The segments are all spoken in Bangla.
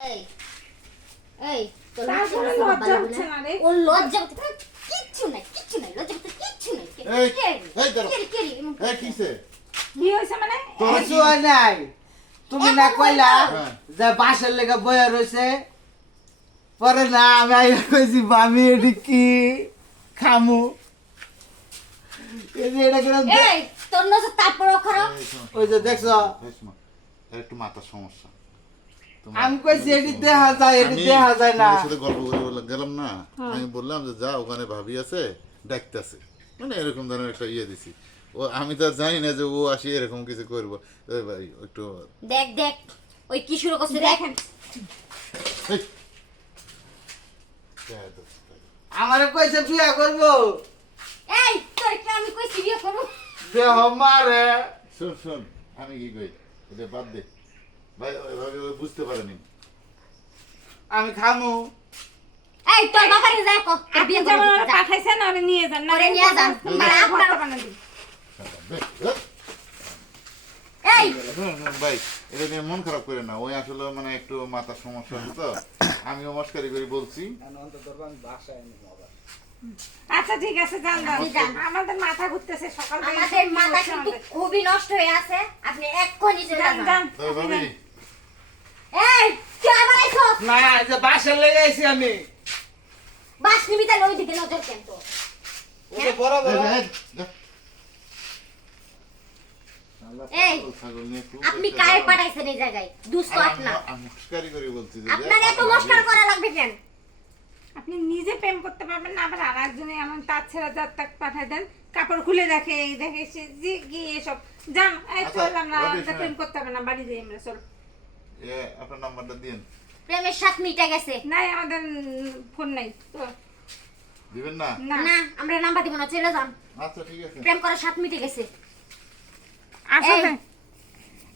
এই এই তারপরে লজ্জা লজ্জা করতে ভালো হচ্ছে না রে। ওর লজ্জা করতে কিচ্ছু নাই কিচ্ছু নাই লজ্জা করতে কিচ্ছু নাই এই, এই দাঁড়াও। কে রে, কে রে? এমন এই কিসে? কি হয়েছে মানে? তোর কিছু হয় নাই। তুমি না কইলা হ্যাঁ। যে বাসের লেগে বয়া রয়েছে পরে না আমি আইয়া কইছি আমি এটি কি? খামু। এই যে এটা কিরম এই তোর নজর তারপরও খারাপ ওই যে দেখছ? একটু মাথার সমস্যা। আমি দেখা যায় এটি দেখা যায় না। সাথে গল্প করে বললাম- গেলাম না। আমি বললাম যে যা ওখানে ভাবি আছে ডাকতেছে। মানে এরকম ধরনের একটা ইয়ে দিছি। ও আমি তো জানি না যে ও আসি এরকম কিছু করব। এই ভাই একটু দেখ দেখ ওই কি শুরু করছে দেখ। দেখেন। এই। দেখ, দেখ, দেখ। আমারে কইছে বিয়া করব? এই তোর কি আমি কইছি বিয়ে করব? মারে। শোন শোন আমি কি কই? এটা বাদ দে। ভাই ওইভাবে ও বুঝতে পারেনি। আমি খামু। এই তোর বাবারে যা কো বিয়ে আপনি যেমন করব ওরা পাঠাইছেন ওরে নিয়ে যান না নিয়ে যান। মানে আপনার- আপনার এই! শোন, শোন, ভাই এটা নিয়ে মন খারাপ করে না। ওই আসলে মানে একটু মাথার সমস্যা আছে তো। আমিও মস্কারি করে বলছি। আচ্ছা ঠিক আছে যান যান। আমাদের মাথা ঘুরতেছে সকাল থেকে আমাদের মাথা কিন্তু খুবই নষ্ট হয়ে আছে। আপনি এক্ষুনি চলে যান যান। যান। তো ভাবি এই তুই আবার আইছো না যে বাসের লেগে আইছি আমি। বাস নিবিতে ওই দিকে নজর কেন তো ওই বড় বড়। এই, এই, যা। এই, ছাগল নিয়ে খুব আপনি কারে পাঠাইছেন এই জায়গায় দুষ্ট আর আপনা আমি- আমি মস্কারি করে বলছি আপনার এত মস্কার করা লাগবে কেন? আপনি নিজে প্রেম করতে পারবেন না আবার আর একজনে এমন তার ছেড়ে যার তাক পাঠাই দেন কাপড় খুলে দেখে এই দেখে সে গিয়ে এসব যান এই আচ্ছা, চললাম না প্রেম করতে হবে না বাড়ি যাই আমরা চল। আপনার নাম্বারটা দিন প্রেমের সাত মিটা গেছে। নাই আমাদের ফোন নাই তো। দিবেন না? না। না আমরা নাম্বার দিব না চলে যান। আচ্ছা ঠিক আছে। প্রেম করার সাত মিটে গেছে। আসলে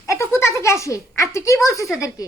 এত কোথা থেকে আসে? আর তুই কি বলছিস ওদেরকে?